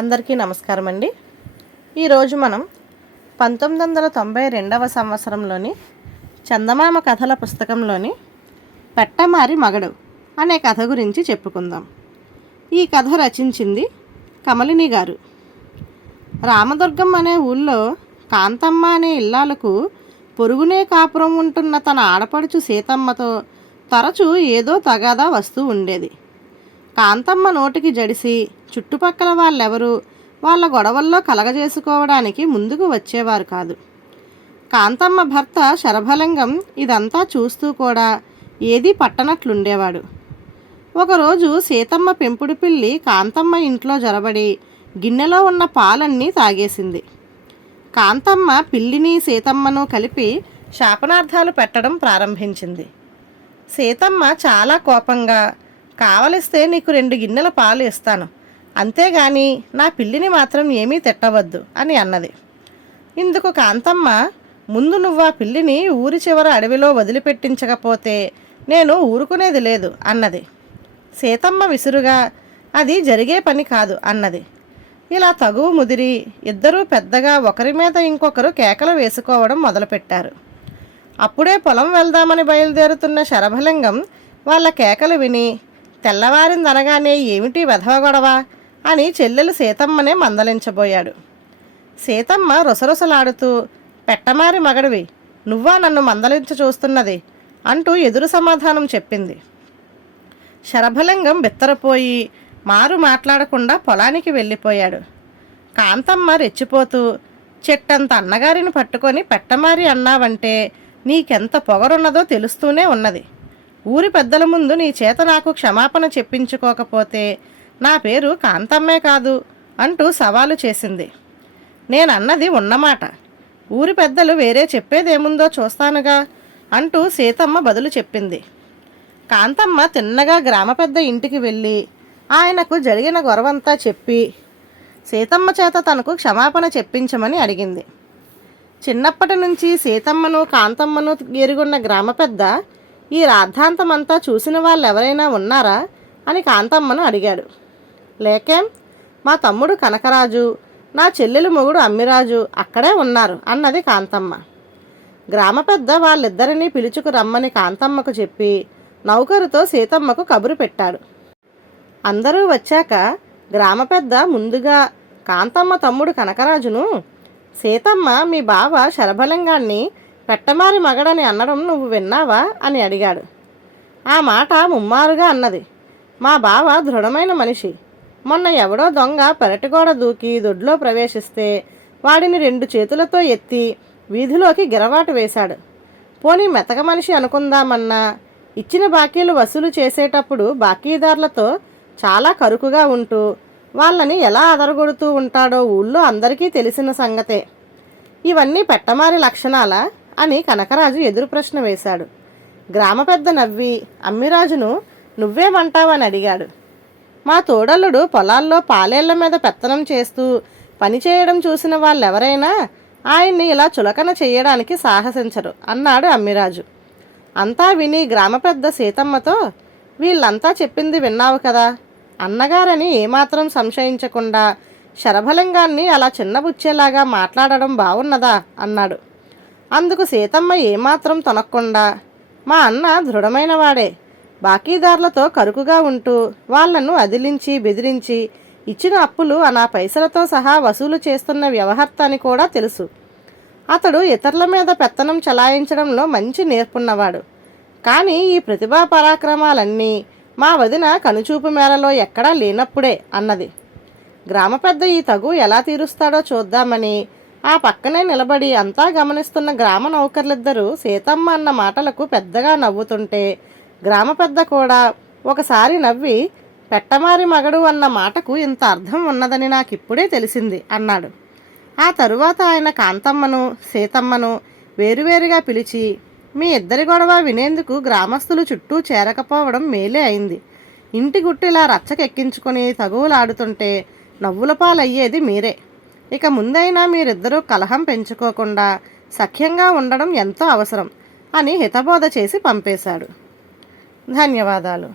అందరికీ నమస్కారం అండి. ఈరోజు మనం 1992వ సంవత్సరంలోని చందమామ కథల పుస్తకంలోని పెట్టమారి మగడు అనే కథ గురించి చెప్పుకుందాం. ఈ కథ రచించింది కమలిని గారు. రామదుర్గం అనే ఊళ్ళో కాంతమ్మ అనే ఇల్లాలకు పొరుగునే కాపురం ఉంటున్న తన ఆడపడుచు సీతమ్మతో తరచూ ఏదో తగాదా వస్తూ ఉండేది. కాంతమ్మ నోటికి జడిసి చుట్టుపక్కల వాళ్ళెవరూ వాళ్ళ గొడవల్లో కలగజేసుకోవడానికి ముందుకు వచ్చేవారు కాదు. కాంతమ్మ భర్త శరభలింగం ఇదంతా చూస్తూ కూడా ఏదీ పట్టనట్లుండేవాడు. ఒకరోజు సీతమ్మ పెంపుడు పిల్లి కాంతమ్మ ఇంట్లో జొరబడి గిన్నెలో ఉన్న పాలన్నీ తాగేసింది. కాంతమ్మ పిల్లిని సీతమ్మను కలిపి శాపనార్థాలు పెట్టడం ప్రారంభించింది. సీతమ్మ చాలా కోపంగా, కావలిస్తే నీకు 2 గిన్నెల పాలు ఇస్తాను, అంతేగాని నా పిల్లిని మాత్రం ఏమీ తిట్టవద్దు అని అన్నది. ఇందుకు కాంతమ్మ, ముందు నువ్వు ఆ పిల్లిని ఊరి చివర అడవిలో వదిలిపెట్టించకపోతే నేను ఊరుకునేది లేదు అన్నది. సీతమ్మ విసురుగా, అది జరిగే పని కాదు అన్నది. ఇలా తగువు ముదిరి ఇద్దరూ పెద్దగా ఒకరి మీద ఇంకొకరు కేకలు వేసుకోవడం మొదలుపెట్టారు. అప్పుడే పొలం వెళ్దామని బయలుదేరుతున్న శరభలింగం వాళ్ళ కేకలు విని, తెల్లవారిందనగానే ఏమిటి వెధవ గొడవ అని చెల్లెలు సీతమ్మనే మందలించబోయాడు. సీతమ్మ రుసరుసలాడుతూ, పెట్టమారి మగడివి, నువ్వా నన్ను మందలించ చూస్తున్నది అంటూ ఎదురు సమాధానం చెప్పింది. శరభలింగం బిత్తరపోయి మారు మాట్లాడకుండా పొలానికి వెళ్ళిపోయాడు. కాంతమ్మ రెచ్చిపోతూ, చెట్టంత అన్నగారిని పట్టుకొని పెట్టమారి అన్నావంటే నీకెంత పొగరున్నదో తెలుస్తూనే ఉన్నది. ఊరి పెద్దల ముందు నీ చేత నాకు క్షమాపణ చెప్పించుకోకపోతే నా పేరు కాంతమ్మే కాదు అంటూ సవాలు చేసింది. నేనన్నది ఉన్నమాట, ఊరి పెద్దలు వేరే చెప్పేదేముందో చూస్తానుగా అంటూ సీతమ్మ బదులు చెప్పింది. కాంతమ్మ తిన్నగా గ్రామ పెద్ద ఇంటికి వెళ్ళి ఆయనకు జరిగిన గొడవంతా చెప్పి సీతమ్మ చేత తనకు క్షమాపణ చెప్పించమని అడిగింది. చిన్నప్పటి నుంచి సీతమ్మను కాంతమ్మను ఎరుగున్న గ్రామ పెద్ద ఈ రాద్ధాంతమంతా చూసిన వాళ్ళు ఎవరైనా ఉన్నారా అని కాంతమ్మను అడిగాడు. లేకేం, మా తమ్ముడు కనకరాజు, నా చెల్లెలు మొగుడు అమ్మిరాజు అక్కడే ఉన్నారు అన్నది కాంతమ్మ. గ్రామ పెద్ద వాళ్ళిద్దరినీ పిలుచుకు రమ్మని కాంతమ్మకు చెప్పి నౌకరుతో సీతమ్మకు కబురు పెట్టాడు. అందరూ వచ్చాక గ్రామ పెద్ద ముందుగా కాంతమ్మ తమ్ముడు కనకరాజును, సీతమ్మ మీ బావ శరభలింగాన్ని పెట్టమారి మగడని అనడం నువ్వు విన్నావా అని అడిగాడు. ఆ మాట ముమ్మారుగా అన్నది. మా బావ దృఢమైన మనిషి. మొన్న ఎవడో దొంగ పెరటిగోడ దూకి దొడ్లో ప్రవేశిస్తే వాడిని 2 చేతులతో ఎత్తి వీధిలోకి గిరవాటు వేశాడు. పోనీ మెతక మనిషి అనుకుందామన్నా ఇచ్చిన బాకీలు వసూలు చేసేటప్పుడు బాకీదారులతో చాలా కరుకుగా ఉంటూ వాళ్ళని ఎలా అదరగొడుతూ ఉంటాడో ఊళ్ళో అందరికీ తెలిసిన సంగతే. ఇవన్నీ పెట్టమారి లక్షణాలా అని కనకరాజు ఎదురు ప్రశ్న వేశాడు. గ్రామ పెద్ద నవ్వి అమ్మిరాజును నువ్వేమంటావని అడిగాడు. మా తోడల్లుడు పొలాల్లో పాలేళ్ల మీద పెత్తనం చేస్తూ పనిచేయడం చూసిన వాళ్ళెవరైనా ఆయన్ని ఇలా చులకన చేయడానికి సాహసించరు అన్నాడు అమ్మిరాజు. అంతా విని గ్రామ పెద్ద సీతమ్మతో, వీళ్ళంతా చెప్పింది విన్నావు కదా, అన్నగారని ఏమాత్రం సంశయించకుండా శరభలింగాన్ని అలా చిన్నబుచ్చేలాగా మాట్లాడడం బాగున్నదా అన్నాడు. అందుకు సీతమ్మ ఏమాత్రం తొనక్కుండా, మా అన్న దృఢమైన వాడే, బాకీదారులతో కరుకుగా ఉంటూ వాళ్లను అదిలించి బెదిరించి ఇచ్చిన అప్పులు అనా పైసలతో సహా వసూలు చేస్తున్న వ్యవహర్త అని కూడా తెలుసు. అతడు ఇతరుల మీద పెత్తనం చలాయించడంలో మంచి నేర్పున్నవాడు. కానీ ఈ ప్రతిభా పరాక్రమాలన్నీ మా వదిన కనుచూపు మేరలో ఎక్కడా లేనప్పుడే అన్నది. గ్రామ పెద్ద ఈ తగు ఎలా తీరుస్తాడో చూద్దామని ఆ పక్కనే నిలబడి అంతా గమనిస్తున్న గ్రామ నౌకర్లిద్దరూ సీతమ్మ అన్న మాటలకు పెద్దగా నవ్వుతుంటే గ్రామ పెద్ద కూడా ఒకసారి నవ్వి, పెట్టమారి మగడు అన్న మాటకు ఇంత అర్థం ఉన్నదని నాకిప్పుడే తెలిసింది అన్నాడు. ఆ తరువాత ఆయన కాంతమ్మను సీతమ్మను వేరువేరుగా పిలిచి, మీ ఇద్దరి గొడవ వినేందుకు గ్రామస్తులు చుట్టూ చేరకపోవడం మేలే అయింది. ఇంటి గుట్టిలా రచ్చకెక్కించుకొని తగువులాడుతుంటే నవ్వుల పాలయ్యేది మీరే. ఇక ముందైనా మీరిద్దరూ కలహం పెంచుకోకుండా సఖ్యంగా ఉండడం ఎంతో అవసరం అని హితబోధ చేసి పంపేశాడు. ధన్యవాదాలు.